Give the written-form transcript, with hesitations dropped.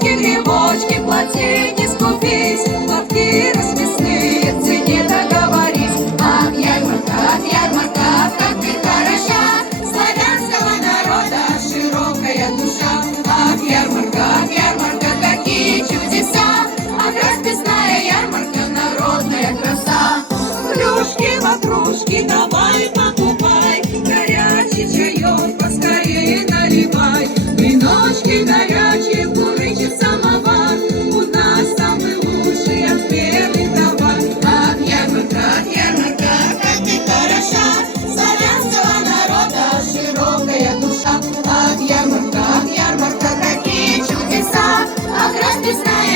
Цветочки, грибочки, платье не скупись, лотки расписные, в цене договорись. Ах, ярмарка, как ты хороша, славянского народа широкая душа. Ах, ярмарка, какие чудеса, ах, расписная ярмарка, народная краса. Плюшки, ватрушки, давай покупай, горячий чаек поскорее наливай. Виночки горячие, курычит самовар, у нас самый лучший отменный товар. Ах, ярмарка, как ты хороша, славянского народа широкая душа. Ах, ярмарка, какие чудеса, ах, расписная